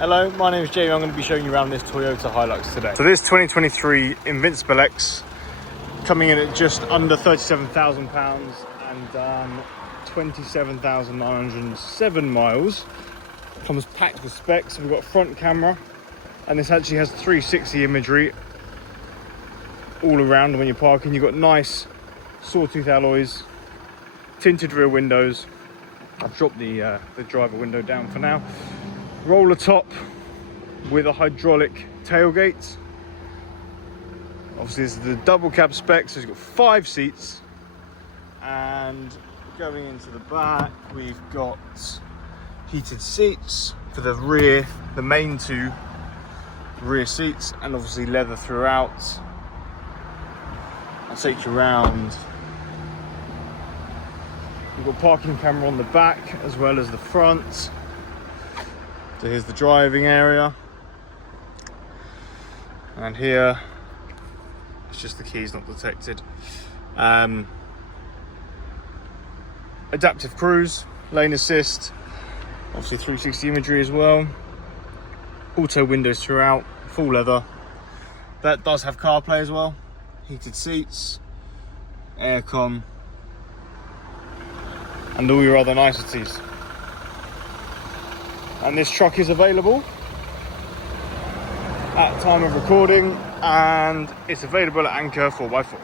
Hello, my name is Jamie. I'm going to be showing you around this Toyota Hilux today. So this 2023 Invincible X coming in at just under £37,000 and 27,907 miles. Comes packed with specs. So we've got front camera, and this actually has 360 imagery all around when you're parking. You've got nice sawtooth alloys, tinted rear windows. I've dropped the driver window down for now. Roller top with a hydraulic tailgate. Obviously this is the double cab spec, so it's got 5 seats. And going into the back, we've got heated seats for the rear, the main 2 rear seats, and obviously leather throughout. I'll take you around. We've got parking camera on the back as well as the front. So here's the driving area, and here it's just the keys not detected. Adaptive cruise, lane assist, obviously 360 imagery as well, auto windows throughout, full leather. That does have CarPlay as well, heated seats, aircon, and all your other niceties. And this truck is available at time of recording, and it's available at Anchor 4x4.